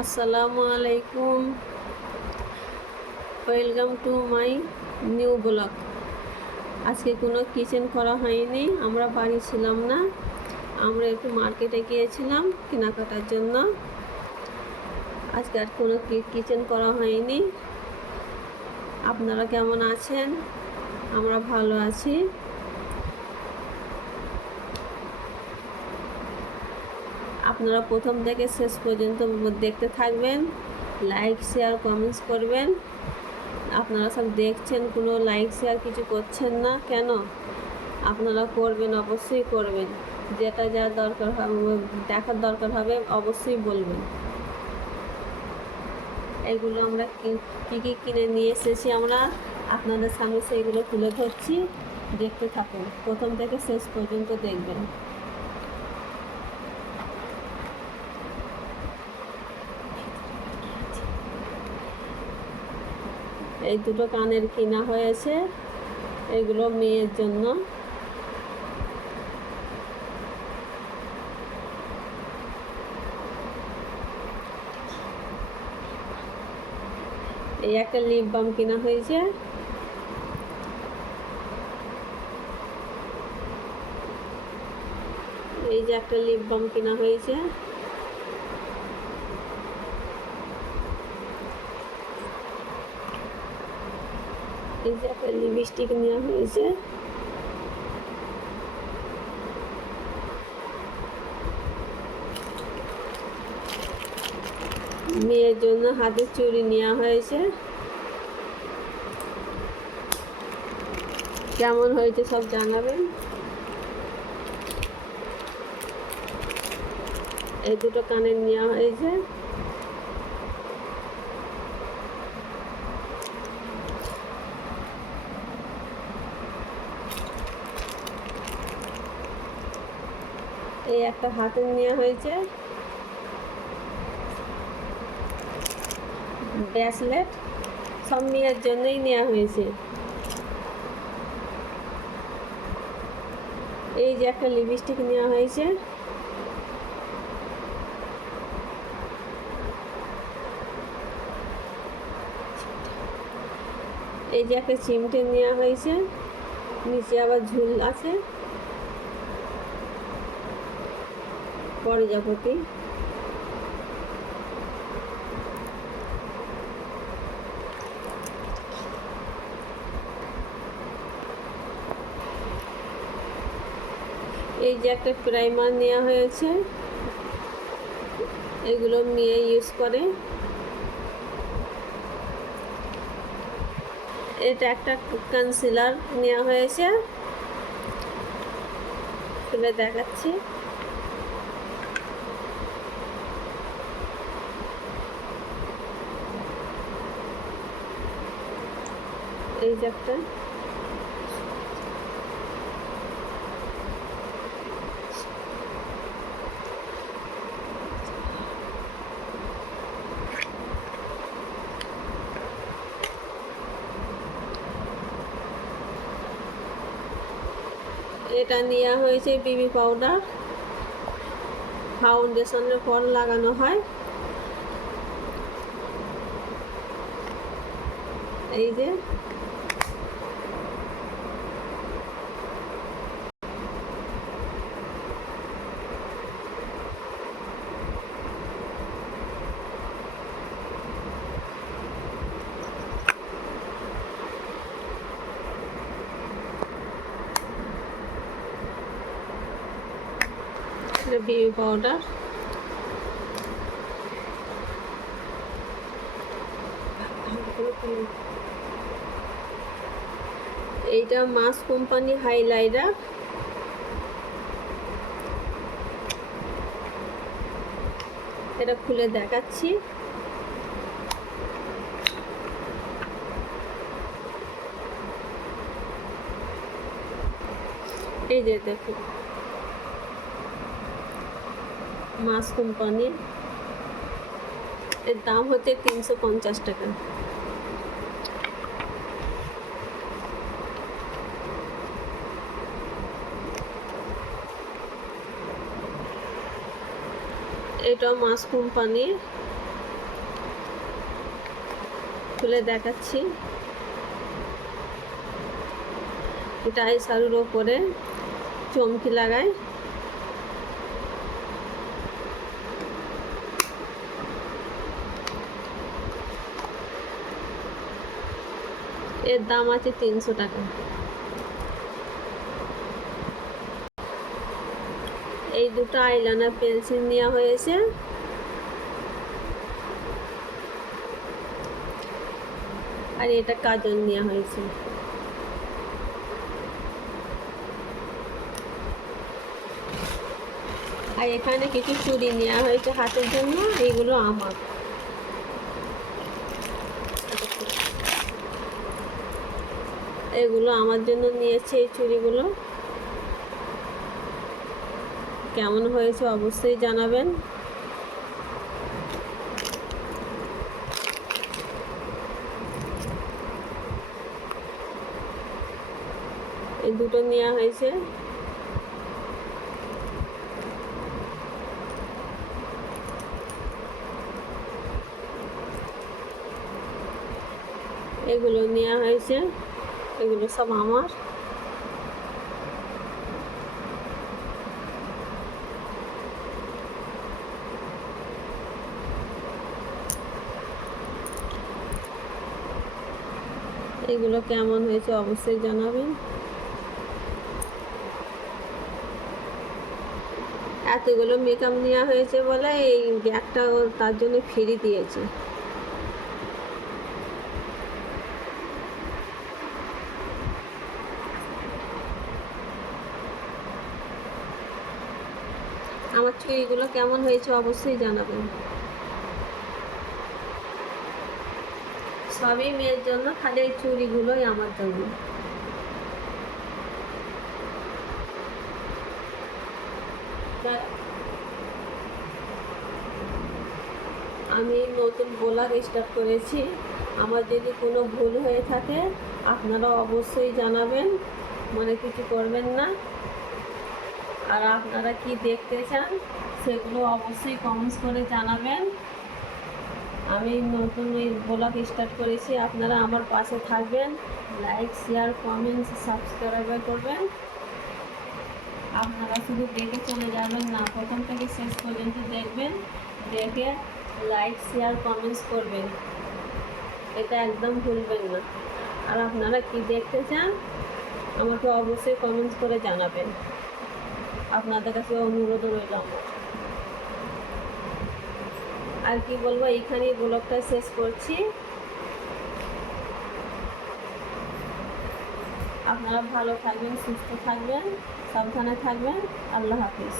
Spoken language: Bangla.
আসসালামু আলাইকুম, welcome to my new blog. আজকে কোনো কিচেন করা হয়নি, আমরা বাড়ি ছিলাম না, আমরা একটু মার্কেটে গিয়েছিলাম কেনাকাটার জন্য। আজকে আর কোনো কিচেন করা হয়নি। আপনারা কেমন আছেন? আমরা ভালো আছি। আপনারা প্রথম থেকে শেষ পর্যন্ত দেখতে থাকবেন, লাইক শেয়ার কমেন্টস করবেন। আপনারা সব দেখছেন, কোনো লাইক শেয়ার কিছু করছেন না কেন? আপনারা করবেন, অবশ্যই করবেন। যেটা যা দরকার হবে, দেখার দরকার হবে, অবশ্যই বলবেন। এগুলো আমরা কী কী কিনে নিয়ে এসেছি আমরা আপনাদের সামনে সেইগুলো তুলে ধরছি, দেখতে থাকুন, প্রথম থেকে শেষ পর্যন্ত দেখবেন। এই দুটো কানের কিনা হয়েছে, এগুলো মেয়ের জন্য। এই একটা লিপ বাম কিনা হয়েছে। এই যে একটা লিপ বাম কিনা হয়েছে। এই যে একটা লিপস্টিক নেওয়া হয়েছে। মেয়ের জন্য হাতের চুড়ি নেওয়া হয়েছে। কেমন হয়েছে সব জানাবেন। এই দুটো কানের নেওয়া হয়েছে। এই একটা হাতের নেওয়া হয়েছে ব্রেসলেট, সব মেয়ের জন্যই নেওয়া হয়েছে। এই যে একটা লিপস্টিক নেওয়া হয়েছে। এই যে একটা চিমটে নেওয়া হয়েছে, নিচে আবার ঝুল আছে প্রজাপতি। এই যে একটা প্রাইমার নেওয়া হয়েছে, এগুলো মেয়ে ইউজ করে। এটা একটা কনসিলার নেওয়া হয়েছে, খুলে দেখাচ্ছি। এই যে একটা এটা নেওয়া হয়েছে বেবি পাউডার, ফাউন্ডেশনের পর লাগানো হয়। এই যে বেবি পাউডার। এইটা মাস কোম্পানি হাইলাইটার। এটা খুলে দেখাচ্ছি। এই যে দেখুন, মাস কোম্পানি, এর দাম হচ্ছে 350 টাকা। এটা মাস কোম্পানি। খুলে দেখাচ্ছি। এটা এই শাড়ির ওপরে চমকি লাগায়। এর দাম আছে 300 টাকা। এই দুটো আইলাইনার পেন্সিল নেওয়া হয়েছে। আর এটা কাজল নেওয়া হয়েছে। আর এখানে কিছু চুড়ি নেওয়া হয়েছে হাতের জন্য, এইগুলো আমার। এগুলো আমার জন্য নিয়েছি এই চুড়িগুলো। কেমন হয়েছে অবশ্যই জানাবেন। এই দুটো নেওয়া হয়েছে। এগুলো নেওয়া হয়েছে, এগুলো সব আমার। এগুলো কেমন হয়েছে অবশ্যই জানাবেন। এতগুলো মেকআপ নেওয়া হয়েছে বলে এই ব্যাগটা তার জন্য ফ্রি দিয়েছে। আমার চুড়িগুলো কেমন হয়েছে অবশ্যই জানাবেন। সবই মেয়ের জন্য, খালি এই চুড়িগুলোই আমার জন্য। আমি নতুন ব্লগ স্টার্ট করেছি। আমার যদি কোনো ভুল হয়ে থাকে আপনারা অবশ্যই জানাবেন, মনে কিছু করবেন না। আর আপনারা কি দেখতে চান সেগুলো অবশ্যই কমেন্টস করে জানাবেন। আমি নতুন এই ব্লগ স্টার্ট করেছি, আপনারা আমার পাশে থাকবেন, লাইক শেয়ার কমেন্টস সাবস্ক্রাইব করবেন। আপনারা শুধু দেখে চলে যাবেন না, প্রথম থেকে শেষ পর্যন্ত দেখবেন, দেখে লাইক শেয়ার কমেন্টস করবেন, এটা একদম ভুলবেন না। আর আপনারা কি দেখতে চান আমাকে অবশ্যই কমেন্টস করে জানাবেন, আপনাদের কাছে অনুরোধ রইল আমার। আর কি বলবো, এইখানেই ব্লগটা শেষ করছি। আপনারা ভালো থাকবেন, সুস্থ থাকবেন, সাবধানে থাকবেন। আল্লাহ হাফিজ।